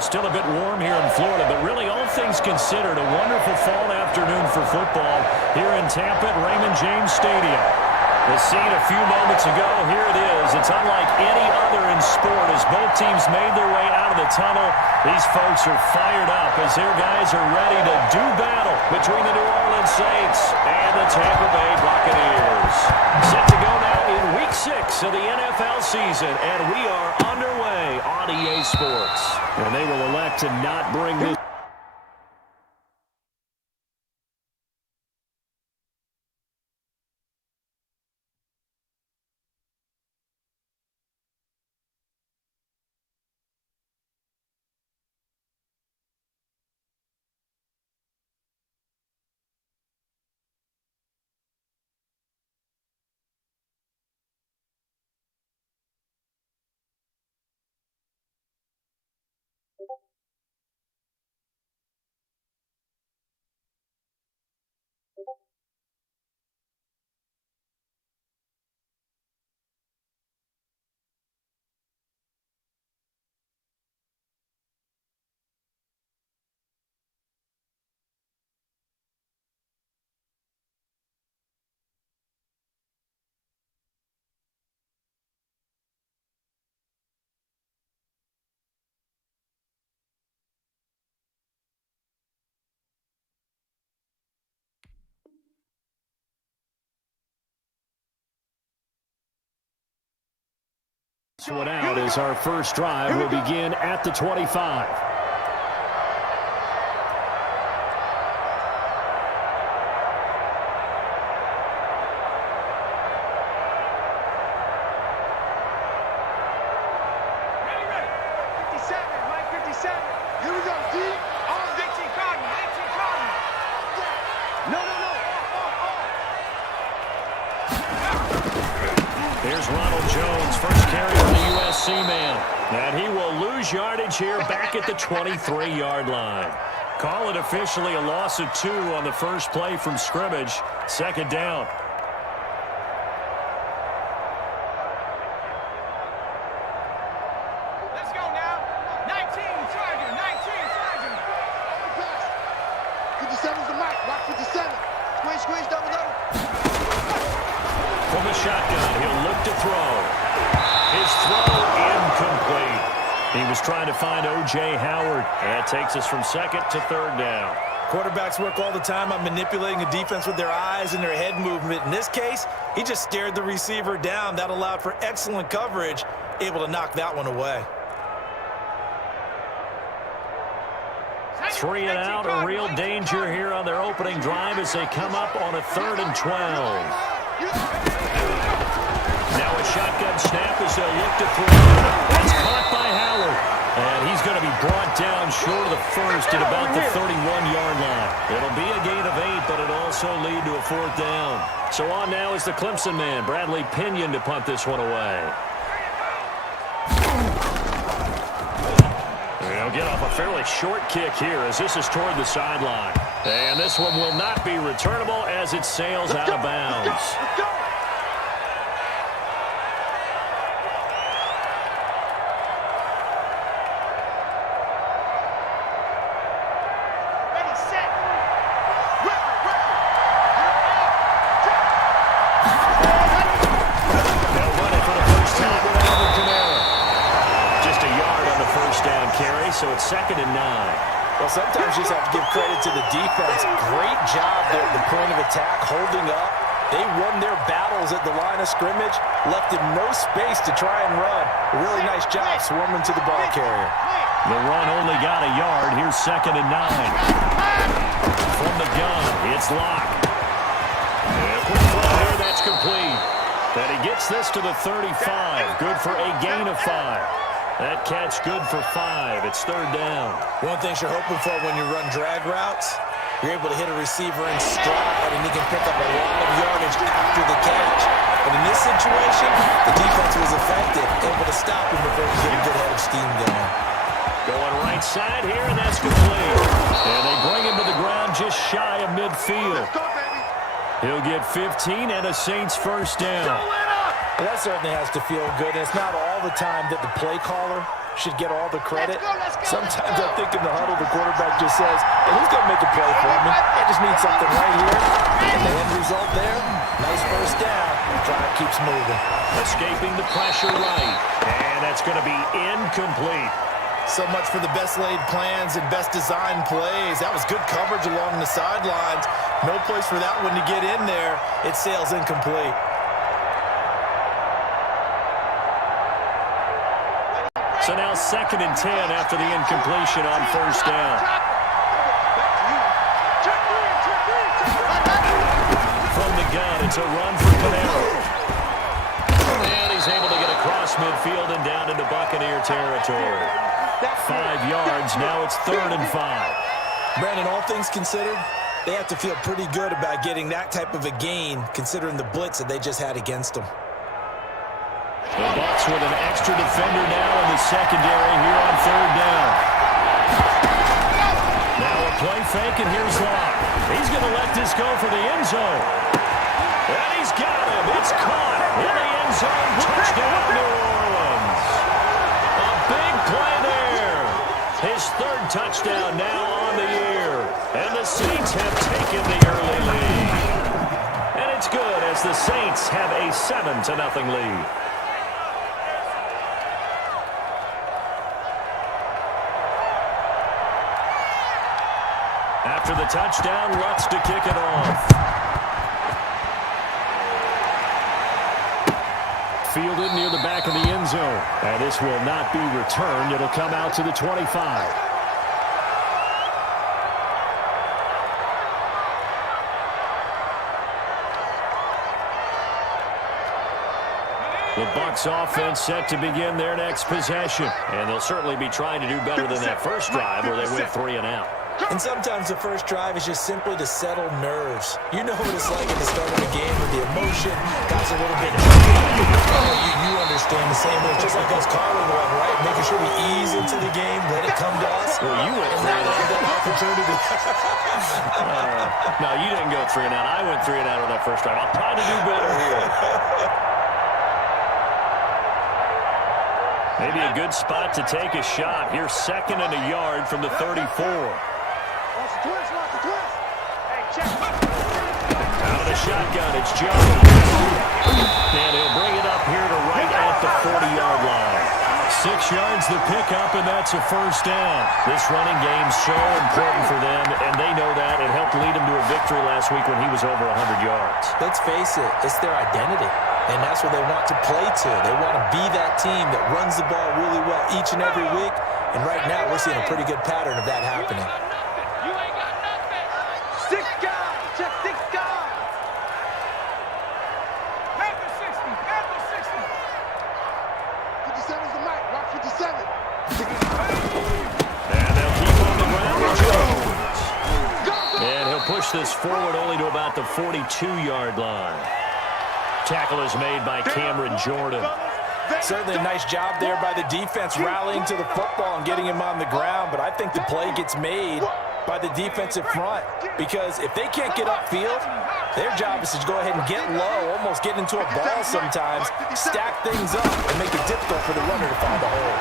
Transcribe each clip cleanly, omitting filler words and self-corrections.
Still a bit warm here in Florida, but really all things considered, a wonderful fall afternoon for football here in Tampa at Raymond James Stadium. The scene a few moments ago, here it is. It's unlike any other in sport as both teams made their way out of the tunnel. These folks are fired up as their guys are ready to do battle between the New Orleans Saints and the Tampa Bay Buccaneers. Set to go now in Week 6 of the NFL season, and we are underway on EA Sports. And they will elect to not bring this. One out as our first drive will begin at the 25. Here's Ronald Jones, first carry for the USC man. And he will lose yardage here back at the 23-yard line. Call it officially a loss of 2 on the first play from scrimmage. Second down. Let's go now. 19, Charger, 19, Charger. Pass. 57's the mark, lock 57. Squeeze, double. From the shotgun, he'll look to throw. His throw incomplete. He was trying to find O.J. Howard. And that takes us from second to third down. Quarterbacks work all the time on manipulating a defense with their eyes and their head movement. In this case, he just stared the receiver down. That allowed for excellent coverage, able to knock that one away. 3 and out, a real danger here on their opening drive as they come up on a 3rd and 12. Now a shotgun snap as they'll look to throw. That's caught by Howard. And he's going to be brought down short of the first at about the 31-yard line. It'll be a gain of 8, but it'll also lead to a 4th down. So on now is the Clemson man, Bradley Pinion, to punt this one away. They'll get off a fairly short kick here as this is toward the sideline. And this one will not be returnable as it sails out of bounds. So it's 2nd and 9. Well, sometimes you just have to give credit to the defense. Great job there at the point of attack, holding up. They won their battles at the line of scrimmage, left them no space to try and run. A really nice job swarming to the ball carrier. The run only got a yard. Here's 2nd and 9. From the gun, it's locked. Quick throw here, that's complete. And he gets this to the 35. Good for a gain of 5. That catch good for 5. It's 3rd down. One thing you're hoping for when you run drag routes, You're able to hit a receiver in stride, and he can pick up a lot of yardage after the catch. But in this situation, the defense was effective, able to stop him before he get a good head of steam going. Going right side here, and that's complete. And they bring him to the ground just shy of midfield. He'll get 15 and a Saints first down. Well, that certainly has to feel good. It's not all the time that the play caller should get all the credit. Sometimes I think in the huddle, the quarterback just says, hey, who's going to make a play for me? I just need something right here. And the end result there, nice first down. Drive keeps moving. Escaping the pressure right. And that's going to be incomplete. So much for the best laid plans and best designed plays. That was good coverage along the sidelines. No place for that one to get in there. It sails incomplete. So now 2nd and 10 after the incompletion on first down. From the gun, it's a run for Panero. And he's able to get across midfield and down into Buccaneer territory. 5 yards, now it's 3rd and 5. Brandon, all things considered, they have to feel pretty good about getting that type of a gain, considering the blitz that they just had against them. The Bucs with an extra defender now in the secondary here on 3rd down. Now a play fake, and here's Locke. He's going to let this go for the end zone. And he's got him. It's caught in the end zone. Touchdown, New Orleans. A big play there. His 3rd touchdown now on the year. And the Saints have taken the early lead. And it's good as the Saints have a 7-0 lead. After the touchdown, Lutz to kick it off. Fielded near the back of the end zone. And this will not be returned. It'll come out to the 25. The Bucs offense set to begin their next possession. And they'll certainly be trying to do better than that first drive where they went 3 and out. And sometimes the first drive is just simply to settle nerves. You know what it's like at the start of a game with the emotion. Guys a little bit you understand the same way. It's just like us calling one, right? Making sure we ease into the game, let it come to us. Well, you went 3 and out. That opportunity. No, you didn't go 3 and out. I went 3 and out on that first drive. I'll try to do better here. Maybe a good spot to take a shot. Here's 2nd and a yard from the 34. Out of the shotgun, it's Jones. And he'll bring it up here to right at the 40-yard line. 6 yards the pickup, and that's a first down. This running game's so important for them, and they know that. It helped lead them to a victory last week when he was over 100 yards. Let's face it, it's their identity, and that's what they want to play to. They want to be that team that runs the ball really well each and every week, and right now we're seeing a pretty good pattern of that happening. You ain't got nothing. 6 guys, just 6 guys. Panther 60, Panther 60. 57's the mic, rock 57. And they'll keep on the ground with Jones. And he'll push this forward only to about the 42-yard line. Tackle is made by Cameron Jordan. Certainly a nice job there by the defense rallying to the football and getting him on the ground, but I think the play gets made by the defensive front because if they can't get upfield, their job is to go ahead and get low, almost get into a ball sometimes, stack things up, and make it difficult for the runner to find a hole.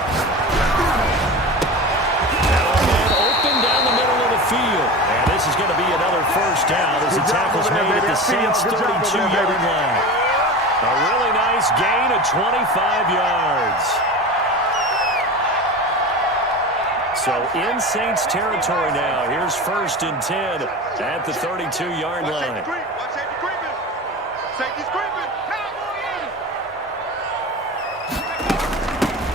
Now a man open down the middle of the field. And this is going to be another first down as the tackle's made at the Saints' 32-yard line. A really nice gain of 25 yards. So in Saints territory now. Here's 1st and 10 at the 32-yard line.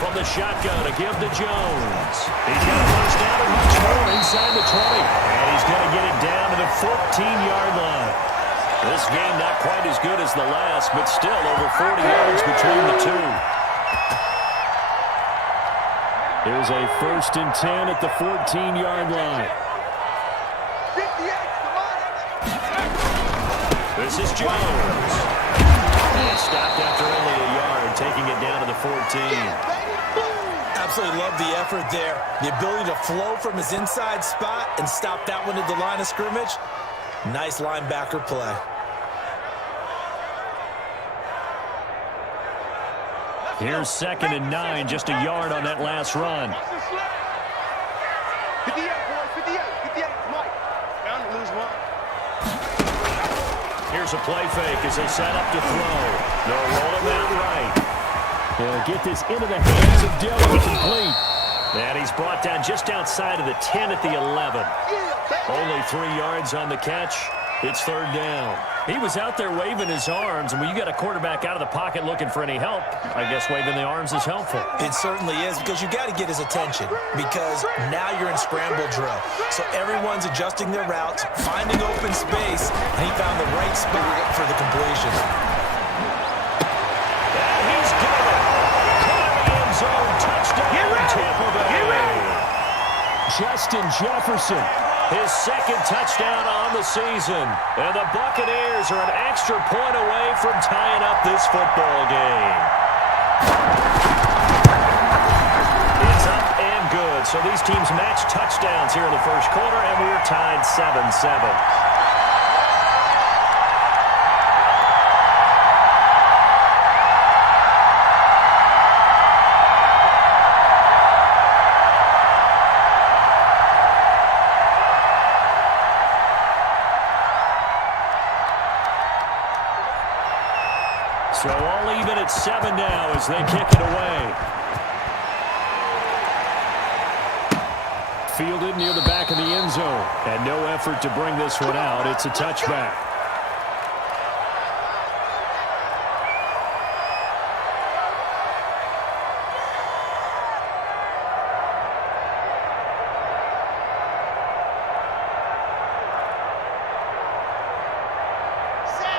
From the shotgun, a give to Jones. He's got a first down and much more inside the 20. And he's going to get it down to the 14-yard line. This game not quite as good as the last, but still over 40 yards between the two. Here's a 1st and 10 at the 14-yard line. 58. This is Jones. And stopped after only a yard, taking it down to the 14. Absolutely love the effort there. The ability to flow from his inside spot and stop that one at the line of scrimmage. Nice linebacker play. Here's 2nd and 9, just a yard on that last run. 58, boys, 58, 58, Mike. Down to lose one. Here's a play fake as they set up to throw. They'll roll him out right. They'll get this into the hands of Dillon, complete. And he's brought down just outside of the 10 at the 11. Only 3 yards on the catch. It's 3rd down. He was out there waving his arms, and when you got a quarterback out of the pocket looking for any help, I guess waving the arms is helpful. It certainly is, because you got to get his attention, because now you're in scramble drill. So everyone's adjusting their routes, finding open space, and he found the right spot for the completion. And he's got it. Caught in the end zone. Touchdown, Tampa Bay. Justin Jefferson. His 2nd touchdown on the season. And the Buccaneers are an extra point away from tying up this football game. It's up and good. So these teams match touchdowns here in the first quarter, and we're tied 7-7. So all even at 7 now as they kick it away. Fielded near the back of the end zone. And no effort to bring this one out. It's a touchback.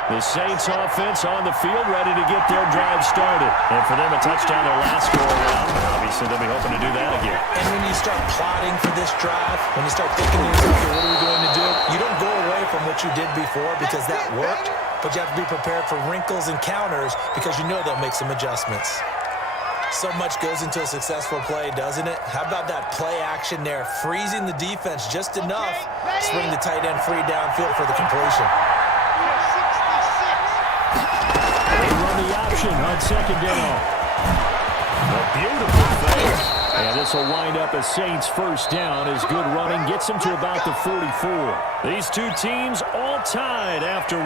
The Saints offense on the field, ready to get their drive started. And for them, a touchdown their last go-around. Obviously, they'll be hoping to do that again. And when you start plotting for this drive, when you start thinking to yourself, okay, what are we going to do? You don't go away from what you did before because that worked, but you have to be prepared for wrinkles and counters because you know they'll make some adjustments. So much goes into a successful play, doesn't it? How about that play action there, freezing the defense just enough to bring the tight end free downfield for the completion. The option on 2nd down. A beautiful fake. And this will wind up a Saints first down as good running gets them to about the 44. These two teams all tied after 1.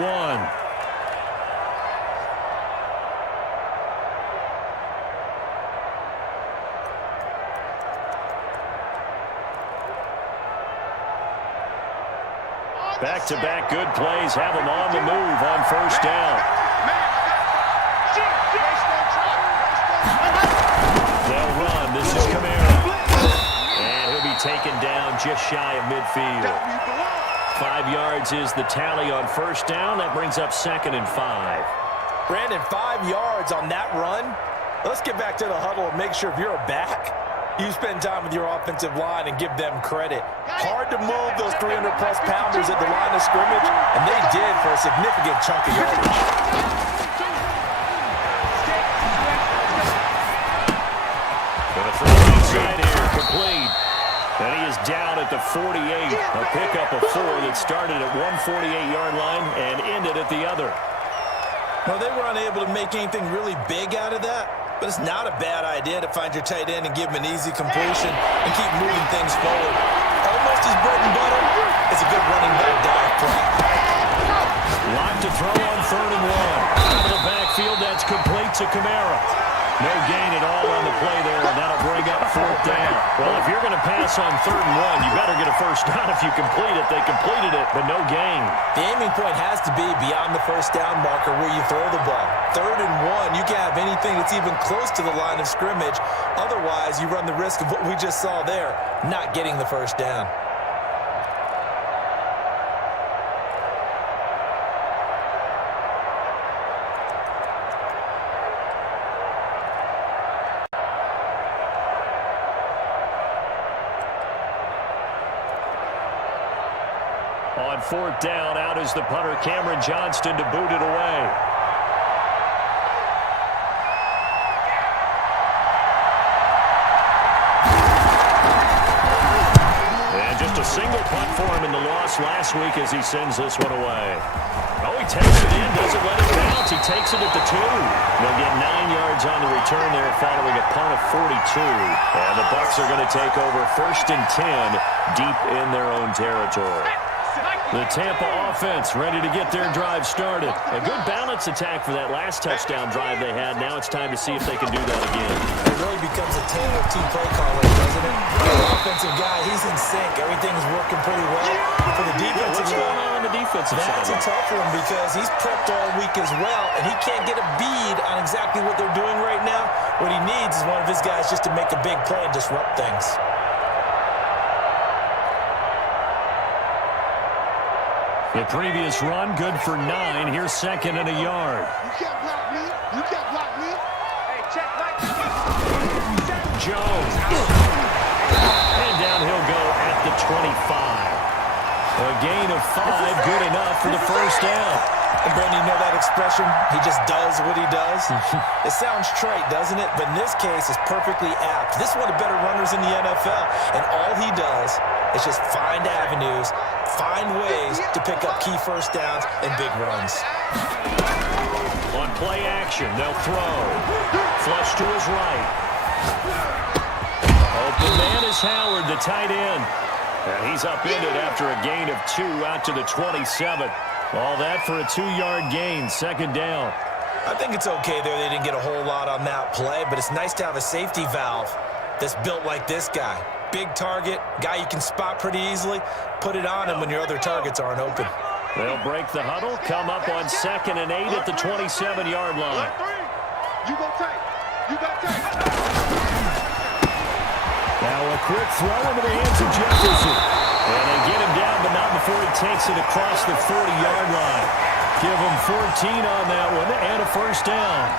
Back-to-back good plays have them on the move on first down. They'll run. This is Kamara. And he'll be taken down just shy of midfield. 5 yards is the tally on first down. That brings up 2nd and 5. Brandon, 5 yards on that run. Let's get back to the huddle and make sure if you're a back, you spend time with your offensive line and give them credit. Hard to move those 300-plus pounders at the line of scrimmage, and they did for a significant chunk of yardage. Inside here, complete. And he is down at the 48. A pickup of 4 that started at one 48-yard line and ended at the other. Well, they were unable to make anything really big out of that, but it's not a bad idea to find your tight end and give him an easy completion and keep moving things forward. Almost his bread and butter is a good running back dive play. Locked to throw on 3rd and 1. Out of the backfield, that's complete to Kamara. No gain at all on the play there, and that'll bring up 4th down. Well, if you're going to pass on 3rd and 1, you better get a first down if you complete it. They completed it, but no gain. The aiming point has to be beyond the first down marker where you throw the ball. 3rd and 1, you can't have anything that's even close to the line of scrimmage. Otherwise, you run the risk of what we just saw there, not getting the first down. On fourth down, out is the punter, Cameron Johnston, to boot it away. And just a single punt for him in the loss last week as he sends this one away. Oh, he takes it in, doesn't let it bounce. He takes it at the 2. They'll get 9 yards on the return there following a punt of 42. And the Bucs are going to take over 1st and 10 deep in their own territory. The Tampa offense ready to get their drive started. A good balance attack for that last touchdown drive they had. Now it's time to see if they can do that again. It really becomes a tale of two play callers, doesn't it? The offensive guy, he's in sync. Everything's working pretty well. For the defensive What's going on the defensive side? That's a tough one because he's prepped all week as well, and he can't get a bead on exactly what they're doing right now. What he needs is one of his guys just to make a big play and disrupt things. The previous run, good for 9. Here's 2nd and a yard. You can't block me. You can't block me. Hey, check right. Jones. And down he'll go at the 25. A gain of 5, good enough for the first down. And Brandon, you know that expression? He just does what he does. It sounds trite, doesn't it? But in this case, it's perfectly apt. This is one of the better runners in the NFL. And all he does is just find avenues, find ways to pick up key first downs and big runs. On play action, they'll throw. Flush to his right. Open man is Howard, the tight end. And he's upended after a gain of 2 out to the 27. All that for a 2-yard gain, 2nd down. I think it's okay there. They didn't get a whole lot on that play, but it's nice to have a safety valve that's built like this guy. Big target, guy you can spot pretty easily. Put it on him when your other targets aren't open. They'll break the huddle, come up on 2nd and 8 at the 27-yard line. You go tight. You got tight. Now a quick throw into the hands of Jefferson. And they get him down, but not before he takes it across the 40-yard line. Give him 14 on that one and a first down.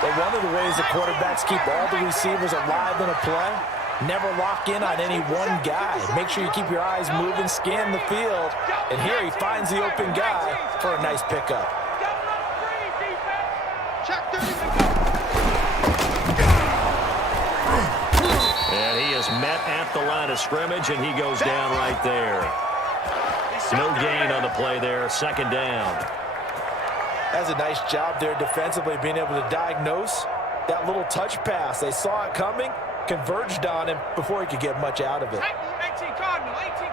But one of the ways the quarterbacks keep all the receivers alive in a play, never lock in on any one guy. Make sure you keep your eyes moving, scan the field. And here he finds the open guy for a nice pickup. And he is met at the line of scrimmage, and he goes down right there. No gain on the play there, 2nd down. Has a nice job there defensively, being able to diagnose that little touch pass. They saw it coming, converged on him before he could get much out of it. 18 Cardinal. Hey, come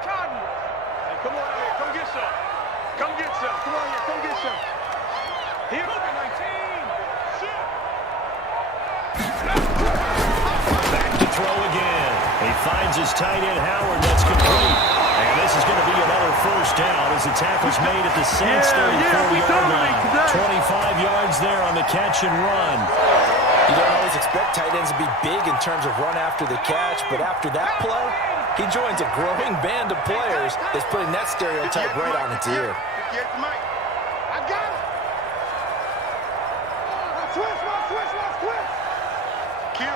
on out here. Come get some. Come get some. Come on here. Come get some. Here, 19. Back to throw again. He finds his tight end, Howard. That's complete. And this is going to be another first down as the tackle's made at the Saints' 34-yard line. 25 yards there on the catch and run. You don't always expect tight ends to be big in terms of run after the catch, but after that play, he joins a growing band of players that's putting that stereotype right on its ear. I got it. Switch. Kill.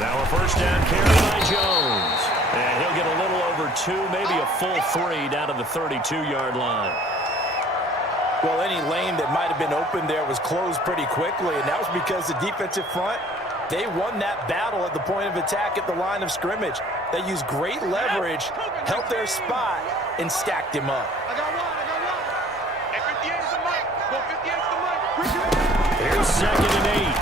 Now a first down carry by Jones. And he'll get a little over 2, maybe a full 3 down to the 32-yard line. Well, any lane that might have been open there was closed pretty quickly, and that was because the defensive front, they won that battle at the point of attack at the line of scrimmage. They used great leverage, held their spot, and stacked him up. I got one. Hey, 58's the mic. Go 58's the mic. Here's 2nd and 8.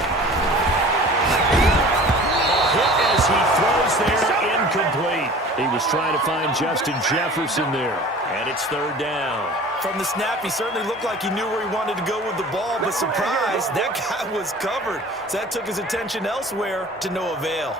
Hit as he throws there, incomplete. He was trying to find Justin Jefferson there, and it's 3rd down. From the snap, he certainly looked like he knew where he wanted to go with the ball, but surprise, that guy was covered. So that took his attention elsewhere to no avail.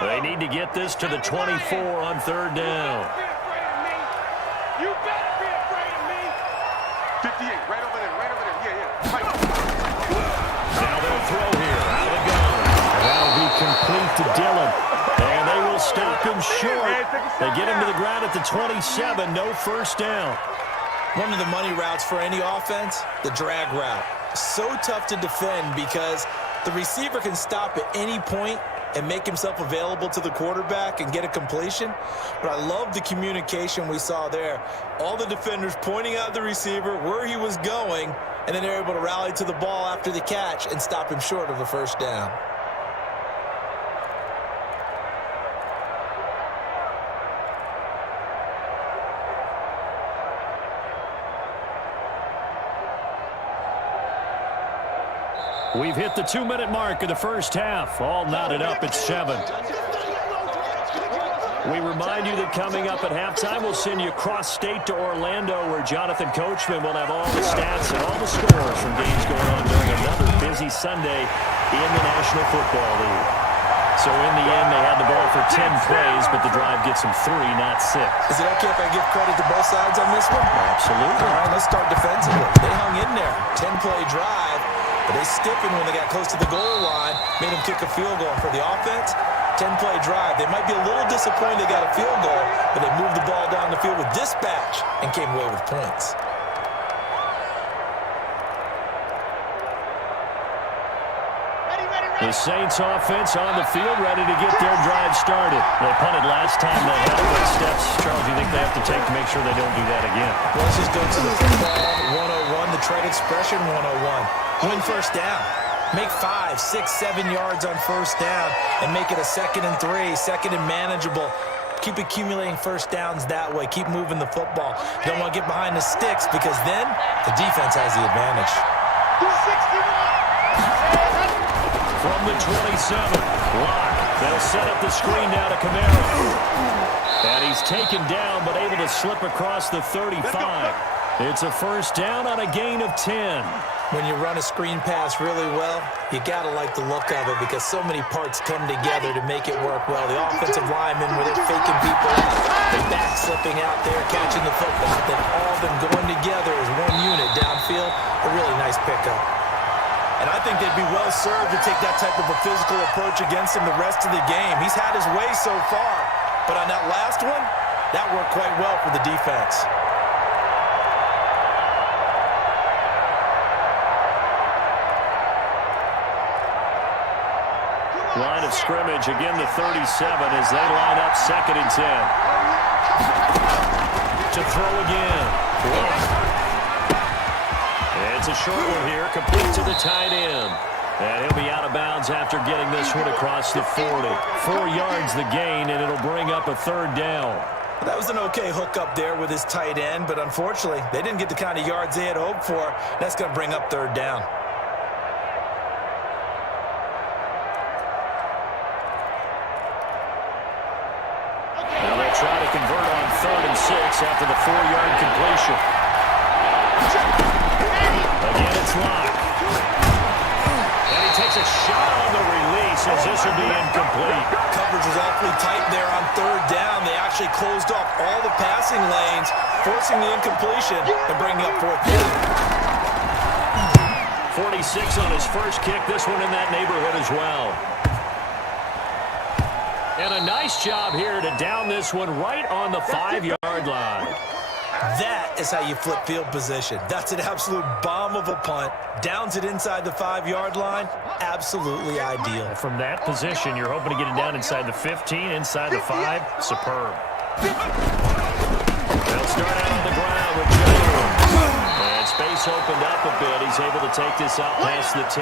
They need to get this to the 24 on 3rd down. You better be afraid of me. 58, right over there. Yeah. Now they'll throw here. stop him short. They get him to the ground at the 27. No first down. One of the money routes for any offense, the drag route. So tough to defend because the receiver can stop at any point and make himself available to the quarterback and get a completion. But I love the communication we saw there. All the defenders pointing out the receiver, where he was going, and then they're able to rally to the ball after the catch and stop him short of a first down. We've hit the 2-minute mark of the first half. All knotted up at 7. We remind you that coming up at halftime, we'll send you cross-state to Orlando, where Jonathan Coachman will have all the stats and all the scores from games going on during another busy Sunday in the National Football League. So in the end, they had the ball for 10 plays, but the drive gets them 3, not 6. Is it okay if I give credit to both sides on this one? Absolutely. All right, let's start defensively. They hung in there. 10-play drive. But they stiffened when they got close to the goal line, made them kick a field goal. For the offense, 10-play drive. They might be a little disappointed they got a field goal, but they moved the ball down the field with dispatch and came away with points. The Saints offense on the field, ready to get their drive started. They punted last time they had it. What steps, Charles, you think they have to take to make sure they don't do that again? Well, let's just go to the football 101, the trade expression 101. Win first down. Make 5, 6, 7 yards on first down and make it a 2nd and 3, 2nd and manageable. Keep accumulating first downs that way. Keep moving the football. You don't want to get behind the sticks because then the defense has the advantage. From the 27, Locke. They'll set up the screen down to Camaro. And he's taken down but able to slip across the 35. It's a first down on a gain of 10. When you run a screen pass really well, you got to like the look of it because so many parts come together to make it work well. The offensive linemen, where they're faking people out, they back slipping out there, catching the football, then all of them going together as one unit downfield. A really nice pickup. And I think they'd be well served to take that type of a physical approach against him the rest of the game. He's had his way so far, but on that last one, that worked quite well for the defense. Line of scrimmage, again the 37 as they line up 2nd and 10. To throw again. It's a short one here, complete to the tight end. And he'll be out of bounds after getting this one across the 40. 4 yards the gain, and it'll bring up a 3rd down. That was an okay hook up there with his tight end, but unfortunately, they didn't get the kind of yards they had hoped for. That's going to bring up 3rd down. Now they'll try to convert on 3rd and 6 after the 4-yard completion. Again, it's Locke. And he takes a shot on the release as this will be incomplete. Coverage was awfully tight there on 3rd down. They actually closed off all the passing lanes, forcing the incompletion and bringing up 4th down. 46 on his first kick. This one in that neighborhood as well. And a nice job here to down this one right on the 5-yard line. That is how you flip field position. That's an absolute bomb of a punt. Downs it inside the 5-yard line. Absolutely ideal. From that position, you're hoping to get it down inside the 15, inside the 5. Superb. They'll start out on the ground with Jones. And space opened up a bit. He's able to take this out past the 10.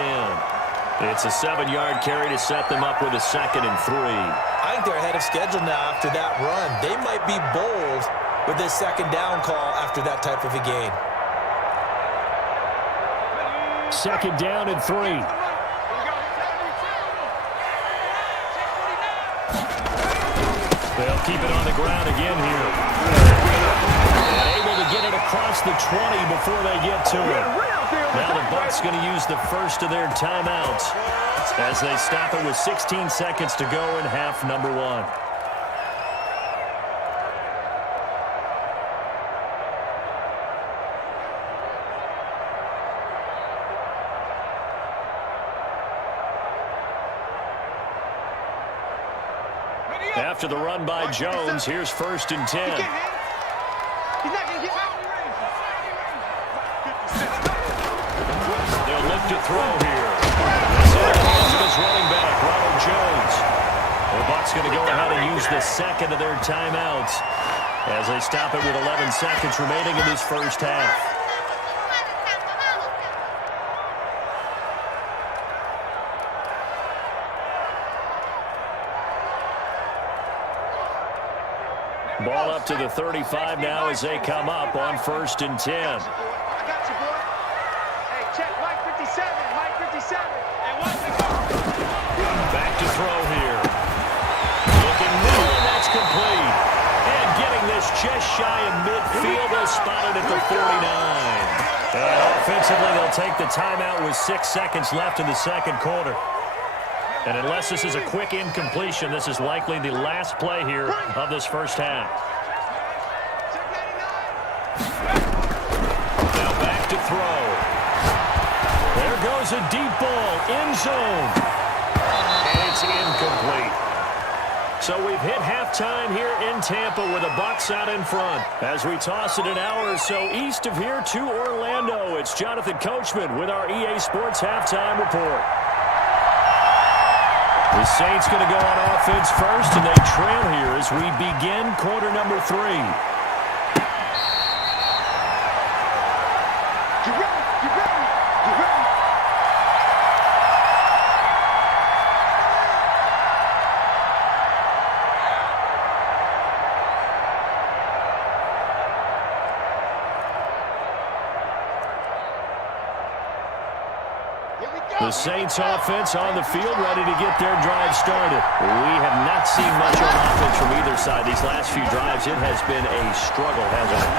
It's a 7-yard carry to set them up with a 2nd and 3. I think they're ahead of schedule now after that run. They might be bold with this 2nd down call after that type of a game. 2nd down and 3. They'll keep it on the ground again here. And able to get it across the 20 before they get to it. Now the Bucs going to use the first of their timeouts as they stop it with 16 seconds to go in half number 1. After the run by Jones, here's 1st and 10. He's not going to get back in the range. They'll look to throw here. It's in the hands of his running back, Ronald Jones. The Bucs going to go ahead and use the second of their timeouts as they stop it with 11 seconds remaining in this first half. Ball up to the 35 now as they come up on 1st and 10. I got you, boy. Hey, check Mike 57. Mike 57. And watch it go. Back to throw here. Looking middle, and that's complete. And getting this just shy of midfield. They'll spot it at the 49. And offensively, they'll take the timeout with 6 seconds left in the second quarter. And unless this is a quick incompletion, this is likely the last play here of this first half. Now back to throw. There goes a deep ball, end zone. And it's incomplete. So we've hit halftime here in Tampa with the Bucs out in front. As we toss it an hour or so east of here to Orlando, it's Jonathan Coachman with our EA Sports Halftime Report. The Saints going to go on offense first, and they trail here as we begin quarter number 3. You ready? You ready? You ready? Here we go. The Saints offense on the field, ready to get their drive started. We have not seen much on offense from either side these last few drives. It has been a struggle, hasn't it?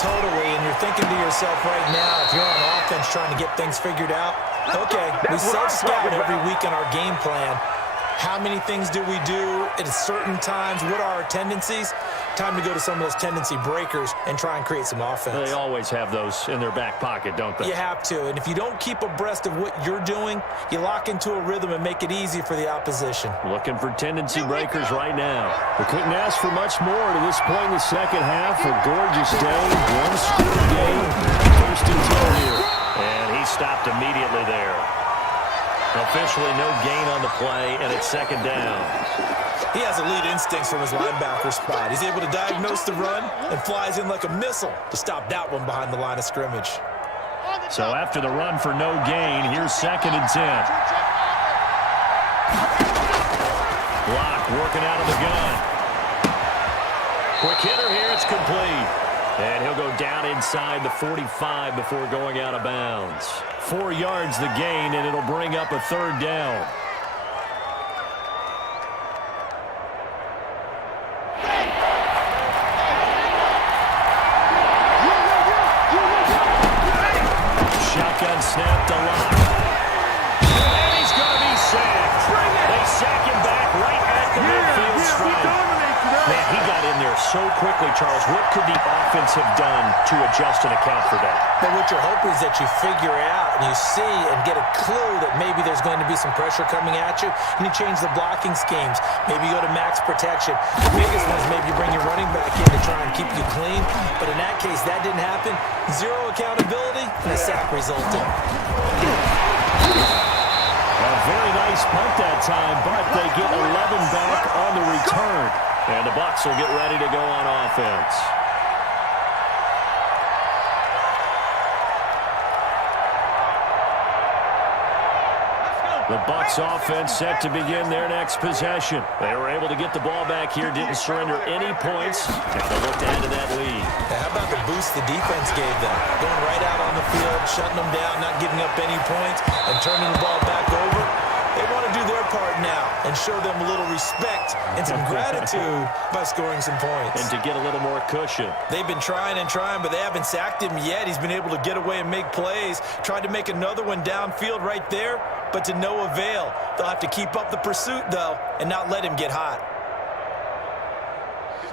Totally, and you're thinking to yourself right now, if you're on offense trying to get things figured out, okay, we self-scout every week in our game plan. How many things do we do at certain times? What are our tendencies? Time to go to some of those tendency breakers and try and create some offense. They always have those in their back pocket, don't they? You have to, and if you don't keep abreast of what you're doing, you lock into a rhythm and make it easy for the opposition. Looking for tendency breakers right now. We couldn't ask for much more to this point in the second half. A gorgeous day, one-score game. 1st and 10 here. And he stopped immediately there. Officially no gain on the play, and it's 2nd down. He has elite instincts from his linebacker spot. He's able to diagnose the run and flies in like a missile to stop that one behind the line of scrimmage. So after the run for no gain, here's 2nd and 10. Block working out of the gun. Quick hitter here, it's complete. And he'll go down inside the 45 before going out of bounds. 4 yards the gain, and it'll bring up a 3rd down. Shotgun snap to Lock. And he's going to be sacked. They sack him back right at the midfield stripe. Man, he got in there so quickly, Charles. What could the offense have done to adjust and account for that? But what you're hoping is that you figure out and you see and get a clue that maybe there's going to be some pressure coming at you, and you change the blocking schemes. Maybe you go to max protection. The biggest one is maybe you bring your running back in to try and keep you clean. But in that case, that didn't happen. 0 accountability, and a sack resulted. A very nice punt that time, but they get 11 back on the return. And the Bucs will get ready to go on offense. The Bucs offense set to begin their next possession. They were able to get the ball back here, didn't surrender any points. Now they look to add to that lead. Now, how about the boost the defense gave them? Going right out on the field, shutting them down, not giving up any points, and turning the ball back over. They want to do their part now and show them a little respect and some gratitude by scoring some points. And to get a little more cushion. They've been trying and trying, but they haven't sacked him yet. He's been able to get away and make plays. Tried to make another one downfield right there, but to no avail. They'll have to keep up the pursuit, though, and not let him get hot.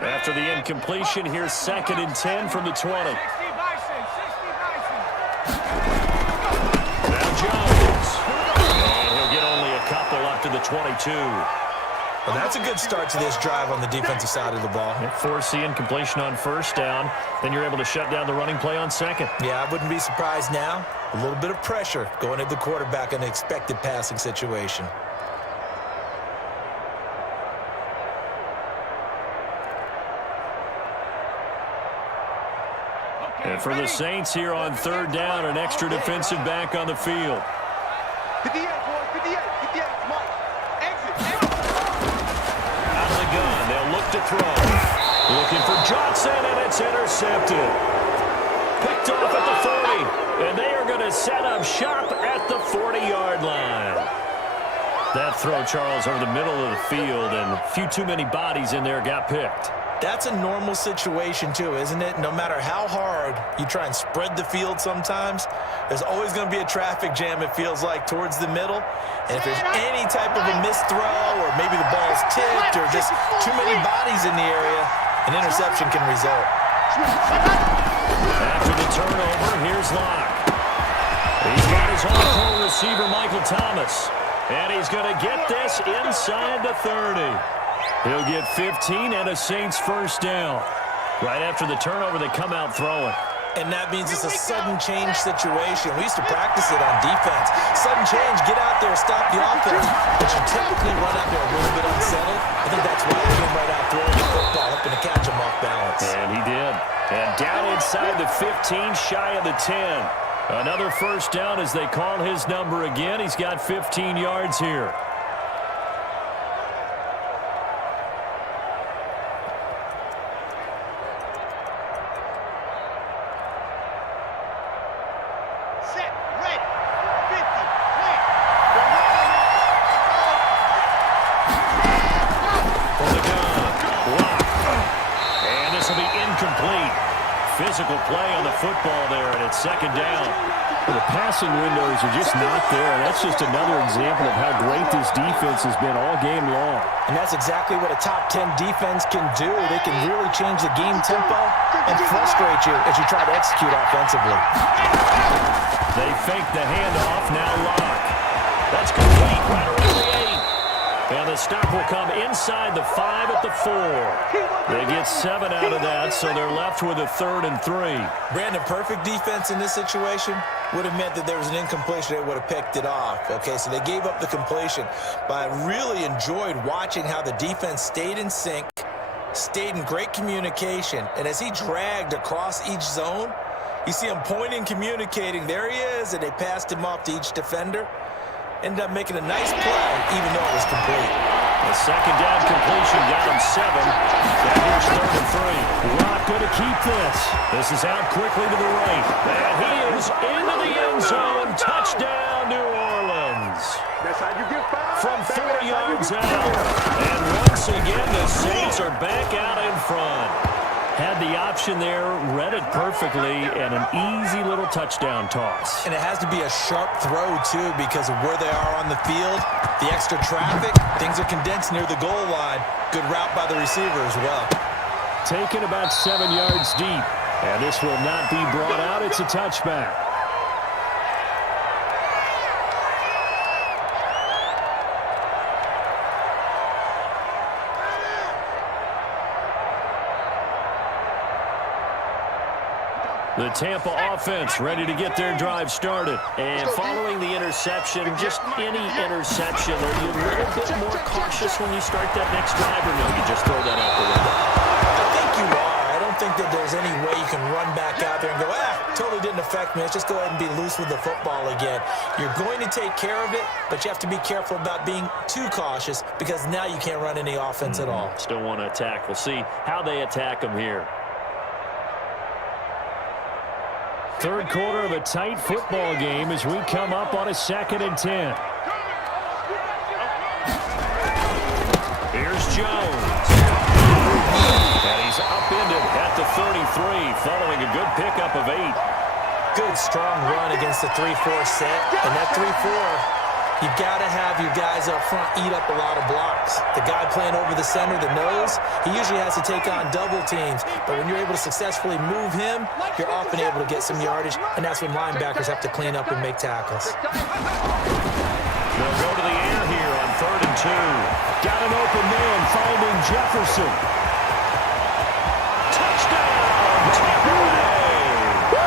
After the incompletion, here's 2nd and 10 from the 20. 60 Bison. Now Jones. And he'll get only a couple up to the 22. Well, that's a good start to this drive on the defensive side of the ball. Forcing completion on first down. Then you're able to shut down the running play on second. Yeah, I wouldn't be surprised now. A little bit of pressure going at the quarterback in an expected passing situation. And for the Saints here on third down, an extra defensive back on the field. 58, boys, 58, 58, Mike. Exit. Out of the gun, they'll look to throw. Looking for Johnson, and it's intercepted. Picked off at the 40, and they are going to set up shop at the 40-yard line. That throw, Charles, over the middle of the field, and a few too many bodies in there got picked. That's a normal situation too, isn't it? No matter how hard you try and spread the field sometimes, there's always going to be a traffic jam, it feels like, towards the middle. And if there's any type of a missed throw or maybe the ball's tipped or just too many bodies in the area, an interception can result. After the turnover, here's Locke. He's got his all-pro receiver, Michael Thomas. And he's going to get this inside the 30. He'll get 15 and a Saints first down. Right after the turnover, they come out throwing. And that means it's a sudden change situation. We used to practice it on defense. Sudden change, get out there, stop the offense. But you typically run out there a little bit unsettled. I think that's why he came right out throwing the football, hoping to catch him off balance. And he did. And down inside the 15, shy of the 10. Another first down as they call his number again. He's got 15 yards here. Physical play on the football there, and it's second down. Well, the passing windows are just not there. That's just another example of how great this defense has been all game long. And that's exactly what a top 10 defense can do. They can really change the game tempo and frustrate you as you try to execute offensively. They fake the handoff, now Locke. That's complete, right around the 8. And the stop will come inside the 5 at the 4. They get 7 out of that, so they're left with a 3rd and 3. Brandon, perfect defense in this situation would have meant that there was an incompletion. They would have picked it off. Okay, so they gave up the completion. But I really enjoyed watching how the defense stayed in sync, stayed in great communication. And as he dragged across each zone, you see him pointing, communicating. There he is, and they passed him off to each defender. Ended up making a nice play, even though it was complete. A second down completion, got him 7. And here's 3rd and 3. Locke going to keep this. This is out quickly to the right. And he is into the end zone. Touchdown, New Orleans. That's how you get five. From 4 yards out. And once again, the Saints are back out in front. Had the option there, read it perfectly, and an easy little touchdown toss. And it has to be a sharp throw, too, because of where they are on the field. The extra traffic, things are condensed near the goal line. Good route by the receiver as well. Taken about 7 yards deep. And this will not be brought out. It's a touchback. The Tampa offense ready to get their drive started. And following the interception, just any interception, are you a little bit more cautious when you start that next drive, or no, you just throw that out the window? I think you are. I don't think that there's any way you can run back out there and go, totally didn't affect me. Let's just go ahead and be loose with the football again. You're going to take care of it, but you have to be careful about being too cautious because now you can't run any offense at all. Still want to attack. We'll see how they attack them here. Third quarter of a tight football game as we come up on a 2nd and 10. Here's Jones. And he's upended at the 33 following a good pickup of 8. Good, strong run against the 3-4 set. And that 3-4, you've got to have your guys up front eat up a lot of blocks. The guy playing over the center, the nose, he usually has to take on double teams. But when you're able to successfully move him, you're often able to get some yardage, and that's when linebackers have to clean up and make tackles. They'll go to the air here on 3rd and 2. Got an open man finding Jefferson. Touchdown, Tampa Bay!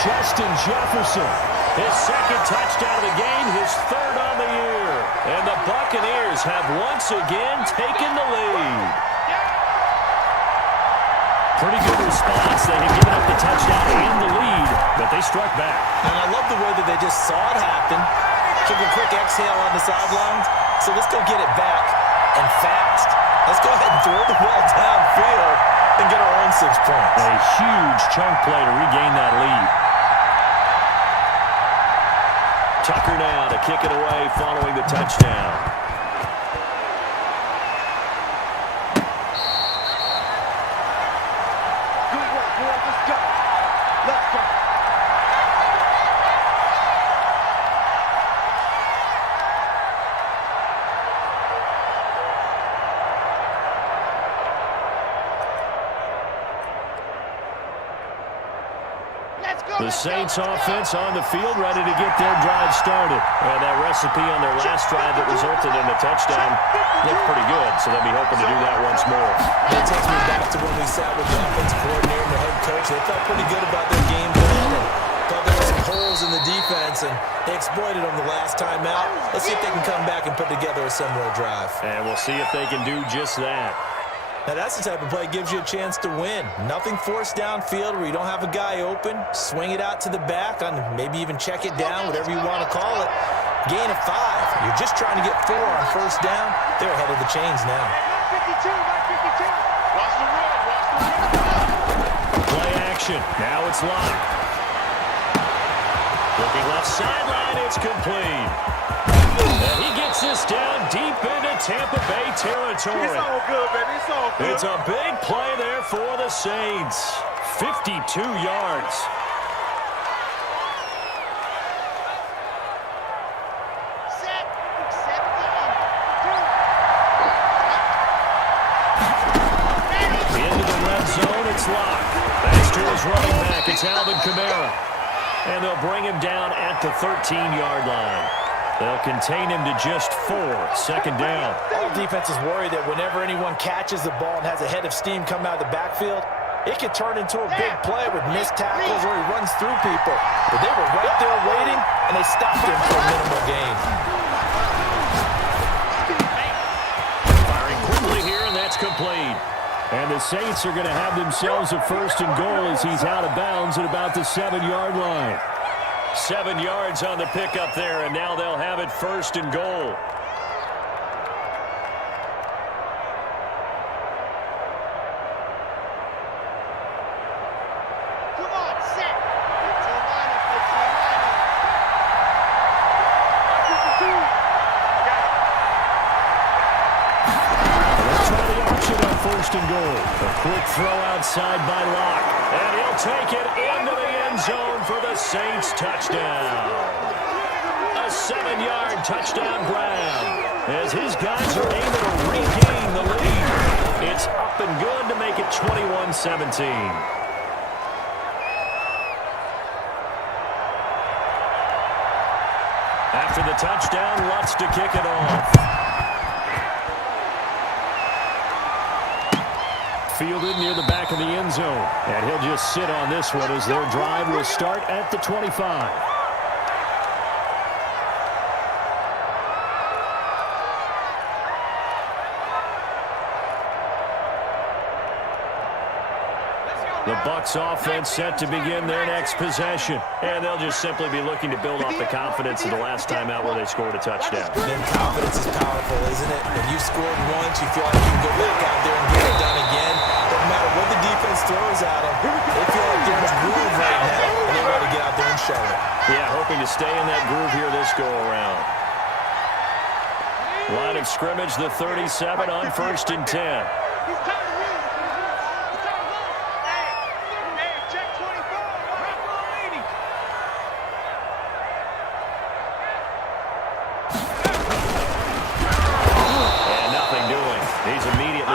Justin Jefferson, his 2nd touchdown of the game, his 3rd on the year. And the Buccaneers have once again taken the lead. Pretty good response. They had given up the touchdown and the lead, but they struck back. And I love the way that they just saw it happen. Took a quick exhale on the sidelines. So let's go get it back and fast. Let's go ahead and throw the ball downfield and get our own 6 points. A huge chunk play to regain that lead. Tucker now to kick it away following the touchdown. The Saints offense on the field, ready to get their drive started. And that recipe on their last drive that resulted in a touchdown looked pretty good, so they'll be hoping to do that once more. That takes me back to when we sat with the offensive coordinator and the head coach. They felt pretty good about their game plan and thought there were some holes in the defense, and they exploited them the last time out. Let's see if they can come back and put together a similar drive. And we'll see if they can do just that. Now, that's the type of play that gives you a chance to win. Nothing forced downfield where you don't have a guy open. Swing it out to the back, on maybe even check it down, whatever you want to call it. Gain of 5. You're just trying to get 4 on 1st down. They're ahead of the chains now. Play action. Now it's locked. Looking left sideline. It's complete. And he gets this down deep into Tampa Bay territory. It's all good, baby. It's all good. It's a big play there for the Saints. 52 yards. Into the red zone, it's locked. Thanks to his running back, it's Alvin Kamara. And they'll bring him down at the 13-yard line. They'll contain him to just 4, 2nd down. All defenses worry that whenever anyone catches the ball and has a head of steam come out of the backfield, it could turn into a big play with missed tackles or he runs through people. But they were right there waiting, and they stopped him for a minimal gain. Firing quickly here, and that's complete. And the Saints are going to have themselves a 1st and goal as he's out of bounds at about the 7-yard line. 7 yards on the pickup there, and now they'll have it 1st and goal. Come on, set. 15-liner, 15-liner. Let's try the option on 1st and goal. A quick throw outside by Locke. And he'll take it into the end zone for the Saints touchdown. A 7-yard touchdown grab as his guys are able to regain the lead. It's up and good to make it 21-17. After the touchdown, Lutz to kick it off. Fielded near the back of the end zone. And he'll just sit on this one as their drive will start at the 25. The Bucs offense set to begin their next possession. And they'll just simply be looking to build off the confidence of the last time out where they scored a touchdown. And confidence is powerful, isn't it? When you scored once, you feel like you can go back out there and get it done again. No matter what the defense throws at them, they feel like they're in a groove right now, and they want to get out there and show it. Yeah, hoping to stay in that groove here this go-around. Line of scrimmage, the 37 on 1st and 10.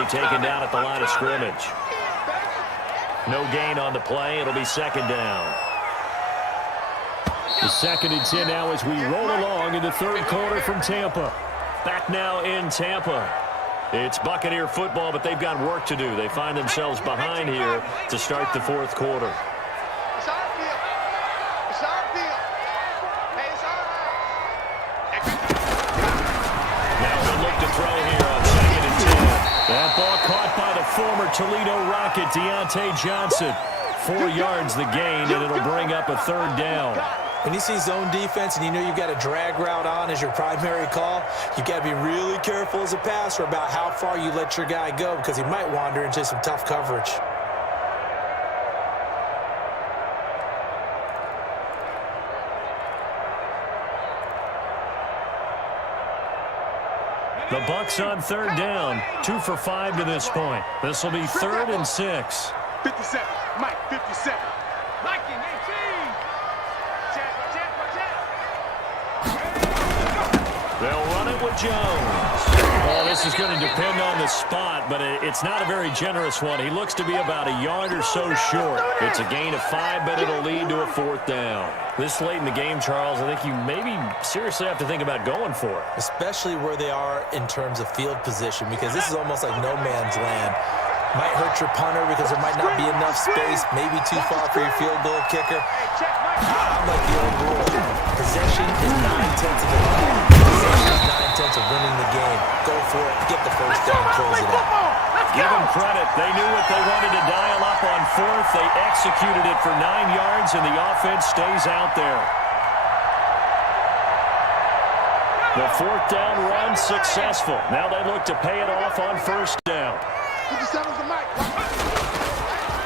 Taken down at the line of scrimmage. No gain on the play. It'll be 2nd down. The 2nd and 10 now as we roll along in the 3rd quarter from Tampa. Back now in Tampa. It's Buccaneer football, but they've got work to do. They find themselves behind here to start the fourth quarter. It's our field. It's our field. Hey, it's our house. Now we'll look to throw here on 2nd and 10. That ball caught by the former Toledo Rocket, Deontay Johnson. 4 yards the gain, and it'll bring up a 3rd down. When you see zone defense and you know you've got a drag route on as your primary call, you've got to be really careful as a passer about how far you let your guy go because he might wander into some tough coverage. The Bucs on 3rd down, 2 for 5 to this point. This will be 3rd and 6. 57. Mike, 57. Mikey, 18. They'll run it with Jones. Well, this is going to depend on the spot, but it's not a very generous one. He looks to be about a yard or so short. It's a gain of 5, but it'll lead to a 4th down. This late in the game, Charles, I think you maybe seriously have to think about going for it. Especially where they are in terms of field position, because this is almost like no man's land. Might hurt your punter because there might not be enough space, maybe too far for your field goal kicker. I'm like the old rule. Possession is 9/10 of the game. Possession is 9/10 of winning the game. Go for it. Get the first down. Close it out. Give them credit. They knew what they wanted to dial up on 4th. They executed it for 9 yards, and the offense stays out there. The 4th down run successful. Now they look to pay it off on 1st down. 57's the Mike.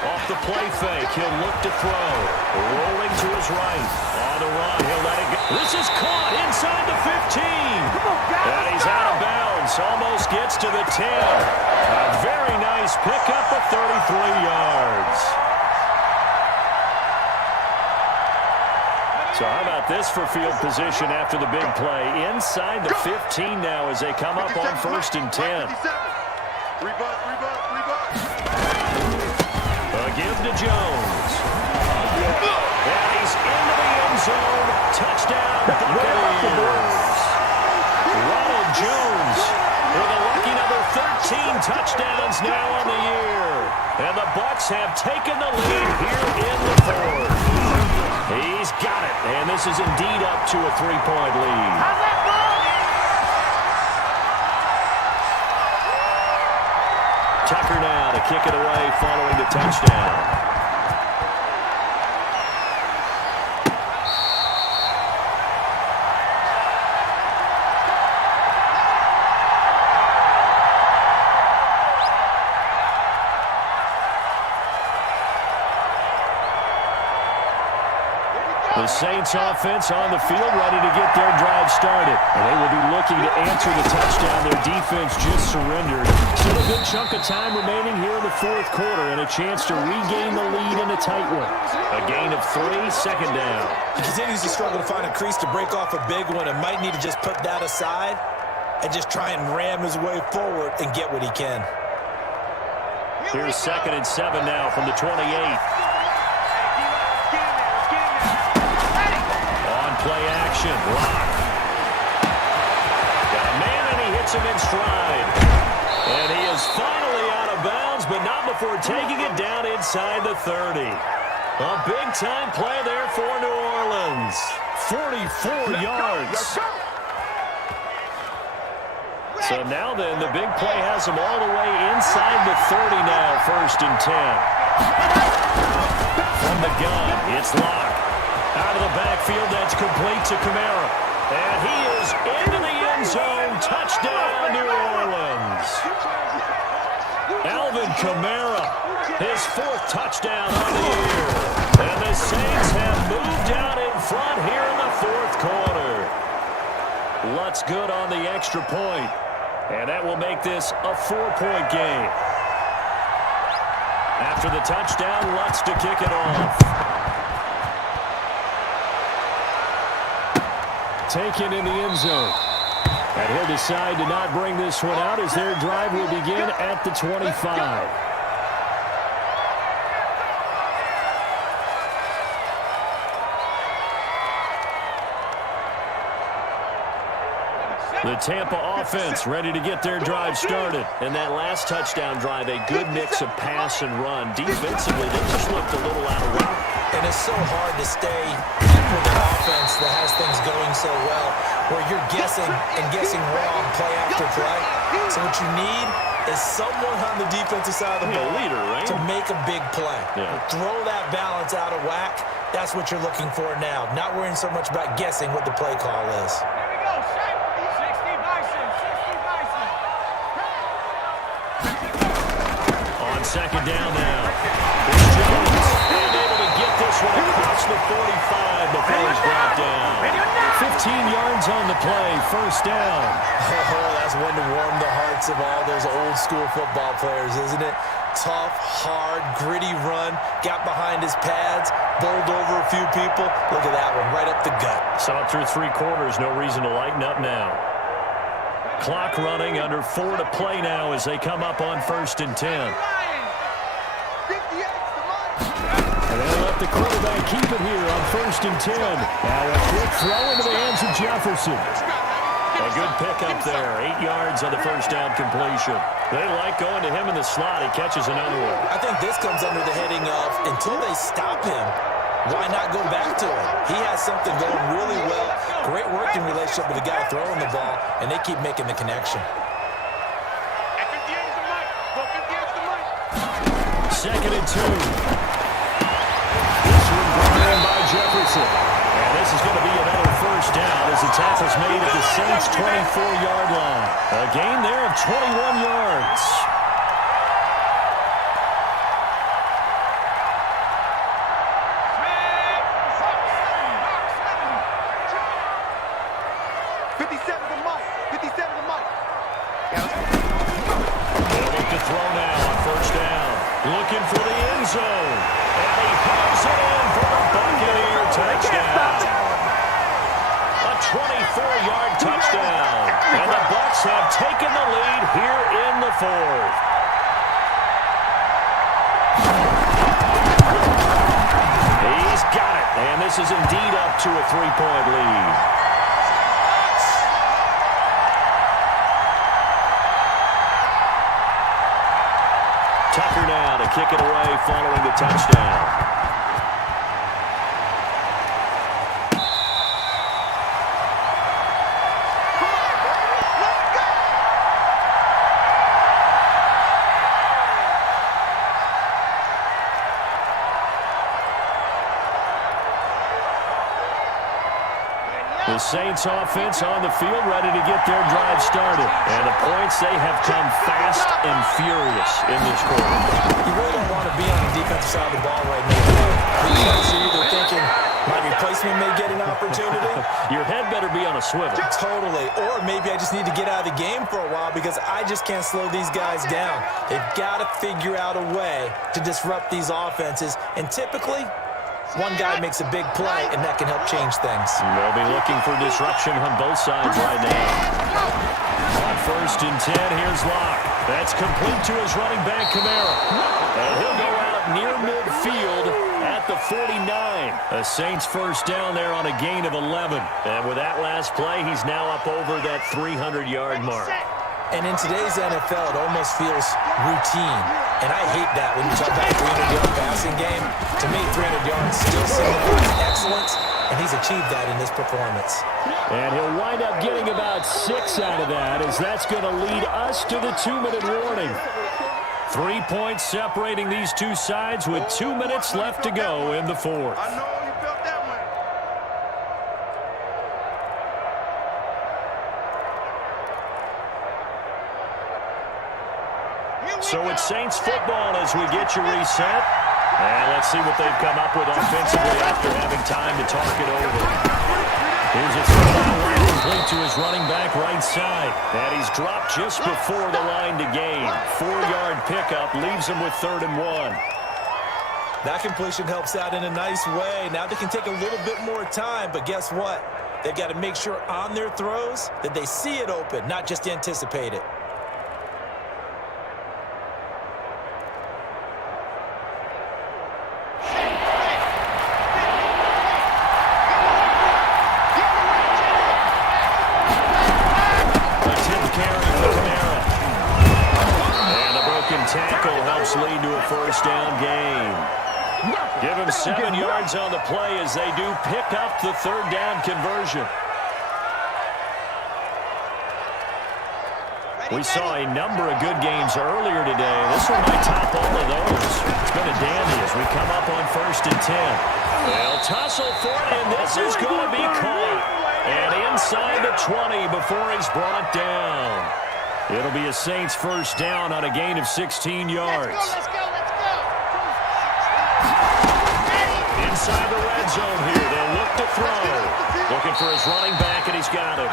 Off the play fake, he'll look to throw. Rolling to his right. On the run, he'll let it go. This is caught inside the 15. And he's out of bounds. Almost gets to the 10. A very nice pickup of 33 yards. So how about this for field position after the big play? Inside the 15 now as they come up on 1st and 10. Rebut. Give to Jones. And he's into the end zone. Touchdown, Buccaneers. Ronald Jones with a lucky number 13 touchdowns now on the year. And the Bucs have taken the lead here in the 4th. He's got it. And this is indeed up to a 3-point lead. Tucker now to kick it away following the touchdown. The Saints offense on the field ready to get their drive started. And they will be looking to answer the touchdown their defense just surrendered. Still a good chunk of time remaining here in the 4th quarter and a chance to regain the lead in a tight one. A gain of 3, 2nd down. He continues to struggle to find a crease to break off a big one and might need to just put that aside and just try and ram his way forward and get what he can. Here's 2nd and 7 now from the 28. Play action. Lock. Got a man, and he hits him in stride. And he is finally out of bounds, but not before taking it down inside the 30. A big-time play there for New Orleans. 44 yards. So now then, the big play has him all the way inside the 30 now, 1st and 10. From the gun, it's Lock. Out of the backfield, that's complete to Kamara. And he is into the end zone. Touchdown, New Orleans. Alvin Kamara, his 4th touchdown on the year. And the Saints have moved out in front here in the 4th quarter. Lutz good on the extra point. And that will make this a 4-point game. After the touchdown, Lutz to kick it off. Taken in the end zone. And he'll decide to not bring this one out as their drive will begin at the 25. The Tampa offense ready to get their drive started. And that last touchdown drive, a good mix of pass and run. Defensively, they just looked a little out of whack. And it's so hard to stay with an offense that has things going so well, where you're guessing and guessing wrong play after play. So what you need is someone on the defensive side of the ball leader, right? to make a big play. Yeah. Throw that balance out of whack. That's what you're looking for now. Not worrying so much about guessing what the play call is. Here we go, Shaq. 60 Bison, 60 Bison. On second down now. It's Jones. And able to get this one across the 45 before he's brought down. 15 yards on the play, first down. Oh, that's one to warm the hearts of all those old-school football players, isn't it? Tough, hard, gritty run. Got behind his pads, bowled over a few people. Look at that one, right up the gut. Saw it through 3 quarters, no reason to lighten up now. Clock running, under 4 to play now as they come up on 1st and 10. And they'll let the quarterback keep it here on 1st and 10. Now a quick throw into the hands of Jefferson. A good pickup there, 8 yards on the first down completion. They like going to him in the slot. He catches another one. I think this comes under the heading of, until they stop him, why not go back to him? He has something going really well. Great working relationship with the guy throwing the ball, and they keep making the connection. Second and 2. This one brought in by Jefferson. And this is going to be another first down as the tackle's made at the Saints' 24-yard line. A gain there of 21 yards. They'll look to throw now on first down. Looking for the end zone. And he pulls it in for the Buccaneer touchdown. A 24-yard touchdown. And the Bucs have taken the lead here in the 4th. He's got it. And this is indeed up to a 3-point lead. Tucker now to kick it away following the touchdown. The Saints offense on the field ready to get their drive started. And the points, they have come fast and furious in this quarter. You really don't want to be on the defensive side of the ball right now. You guys are either thinking, my replacement may get an opportunity. Your head better be on a swivel. Totally. Or maybe I just need to get out of the game for a while because I just can't slow these guys down. They've got to figure out a way to disrupt these offenses. And typically, one guy makes a big play, and that can help change things. They'll be looking for disruption on both sides right now. On 1st and 10, here's Locke. That's complete to his running back, Kamara. And he'll go out near midfield at the 49. A Saints first down there on a gain of 11. And with that last play, he's now up over that 300-yard mark. And in today's NFL, it almost feels routine. And I hate that when you talk about a 300-yard passing game. To me, 300 yards still signifies excellence, and he's achieved that in this performance. And he'll wind up getting about 6 out of that, as that's going to lead us to the 2-minute warning. 3 points separating these two sides with 2 minutes left to go in the 4th. I know you felt that one. So it's Saints football as we get you reset. And let's see what they've come up with offensively after having time to talk it over. Here's a throw complete to his running back right side. And he's dropped just before the line to gain. 4-yard pickup leaves him with 3rd and 1. That completion helps out in a nice way. Now they can take a little bit more time, but guess what? They've got to make sure on their throws that they see it open, not just anticipate it. broken tackle helps lead to a first down gain. Give him 7 yards on the play as they do pick up the third down conversion. We saw a number of good games earlier today. This one might top all of those. It's been a dandy as we come up on 1st and 10. They'll tussle for it, and this is going to be caught. And inside the 20 before he's brought down. It'll be a Saints first down on a gain of 16 yards. Let's go. Inside the red zone here. They'll look to throw. Looking for his running back, and he's got it.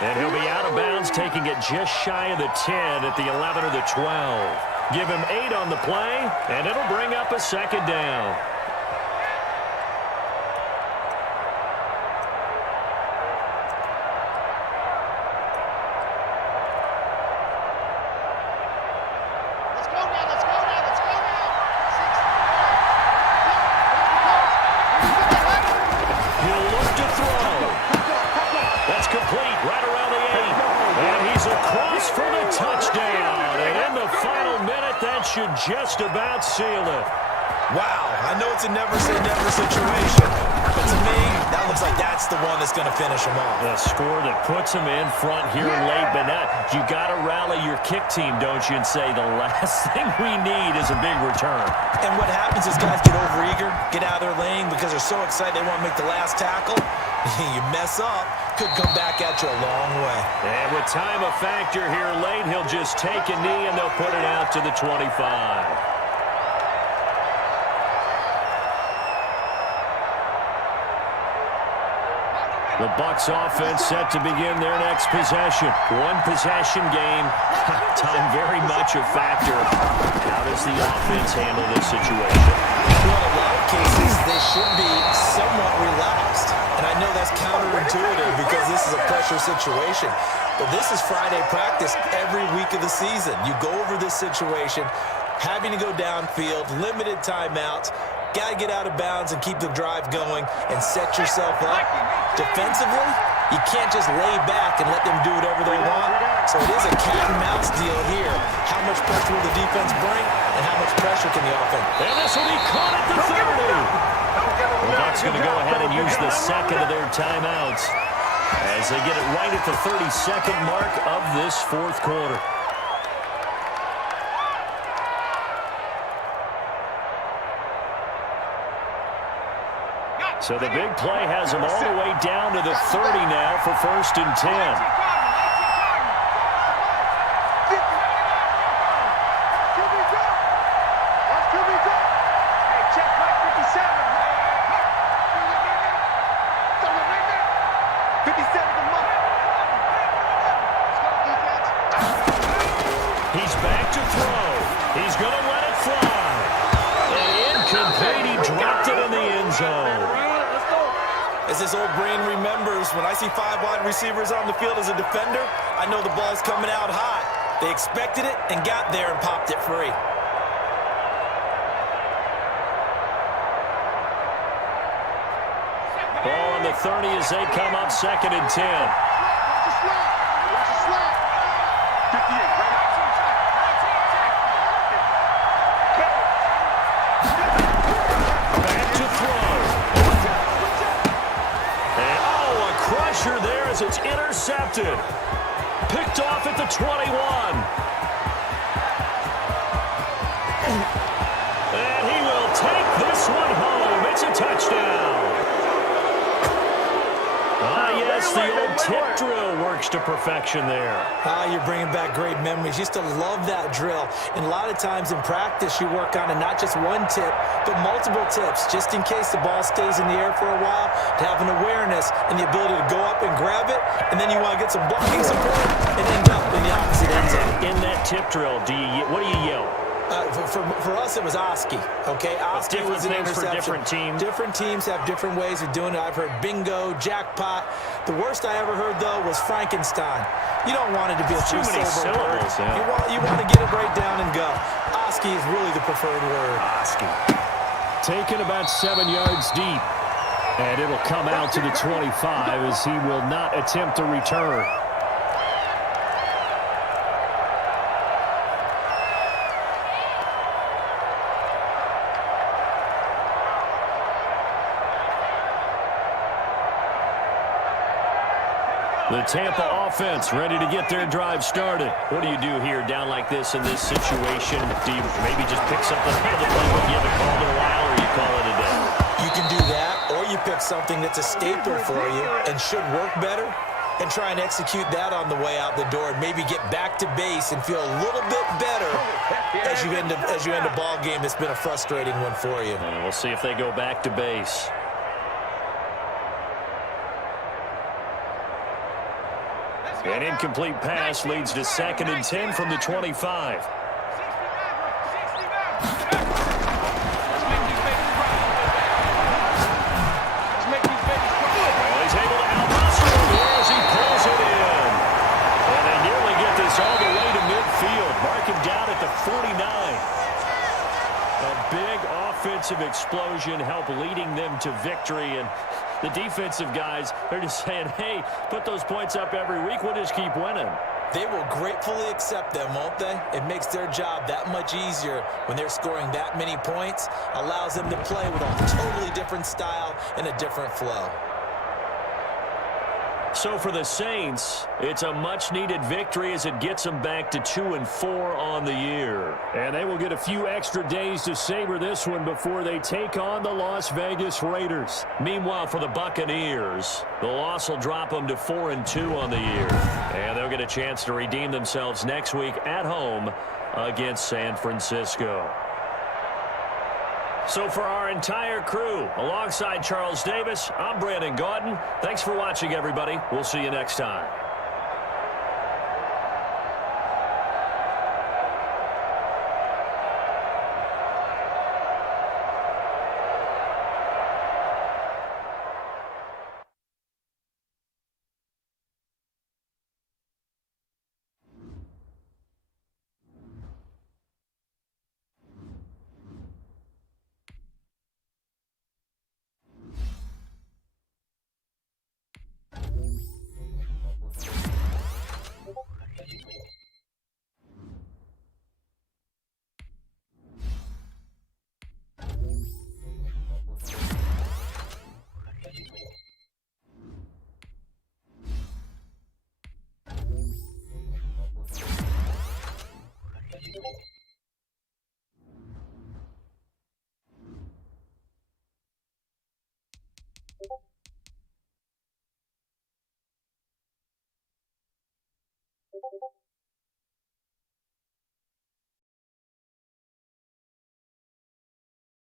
And he'll be out of bounds, taking it just shy of the 10 at the 11 or the 12. Give him 8 on the play, and it'll bring up a second down. Should just about seal it. Wow, I know it's a never-say-never situation, but to me, that looks like that's the one that's going to finish them off. The score that puts them in front here late, but now you got to rally your kick team, don't you, and say the last thing we need is a big return. And what happens is guys get overeager, get out of their lane because they're so excited they want to make the last tackle. You mess up, could come back at you a long way. And with time a factor here late, he'll just take a knee and they'll put it out to the 25. The Bucs offense set to begin their next possession. One possession game. Time very much a factor. How does the offense handle this situation? Well, in a lot of cases, they should be somewhat relaxed. And I know that's counterintuitive because this is a pressure situation. But this is Friday practice every week of the season. You go over this situation, having to go downfield, limited timeouts, got to get out of bounds and keep the drive going and set yourself up. Defensively, you can't just lay back and let them do whatever they want. So it is a cat and mouse deal here. How much pressure will the defense bring and how much pressure can the offense? And this will be caught at the 30. The Bucs going to go ahead and use the second of their timeouts as they get it right at the 32nd mark of this fourth quarter. So the big play has them all the way down to the 30 now for 1st and 10. He's back to throw. He's going to let it fly. And incomplete. He dropped it in the end zone. As this old brain remembers, when I see 5 wide receivers on the field as a defender, I know the ball's coming out hot. They expected it and got there and popped it free. Ball on the 30 as they come up 2nd and 10. There as it's intercepted. Picked off at the 21. And he will take this one home. It's a touchdown. Yes, the old tip drill works to perfection there. You're bringing back great memories. Used to love that drill. And a lot of times in practice, you work on it, not just one tip, but multiple tips, just in case the ball stays in the air for a while, to have an awareness and the ability to go up and grab it, and then you want to get some blocking support and end up in the opposite end zone. In that tip drill, what do you yell? For us, it was Oski. Okay, Oski was an interception. For different teams. Different teams have different ways of doing it. I've heard bingo, jackpot. The worst I ever heard, though, was Frankenstein. You don't want it to be a too many syllables. Yeah. You want to get it right down and go. Oski is really the preferred word. Oski. Taken about 7 yards deep. And it'll come out to the 25 as he will not attempt to return. The Tampa offense ready to get their drive started. What do you do here down like this in this situation? Do you maybe just pick something out of the playbook you haven't called in a while, or you call it a day? You can do that, or you pick something that's a staple for you and should work better and try and execute that on the way out the door and maybe get back to base and feel a little bit better as you end a ball game that's been a frustrating one for you. We'll see if they go back to base. An incomplete pass leads to 2nd and 10 from the 25. All the way to midfield. Mark him down at the 49. A big offensive explosion helped leading them to victory. And the defensive guys, they're just saying, hey, put those points up every week. We'll just keep winning. They will gratefully accept them, won't they? It makes their job that much easier when they're scoring that many points. Allows them to play with a totally different style and a different flow. So for the Saints, it's a much-needed victory as it gets them back to 2-4 on the year. And they will get a few extra days to savor this one before they take on the Las Vegas Raiders. Meanwhile, for the Buccaneers, the loss will drop them to 4-2 on the year. And they'll get a chance to redeem themselves next week at home against San Francisco. So for our entire crew, alongside Charles Davis, I'm Brandon Gaudin. Thanks for watching, everybody. We'll see you next time.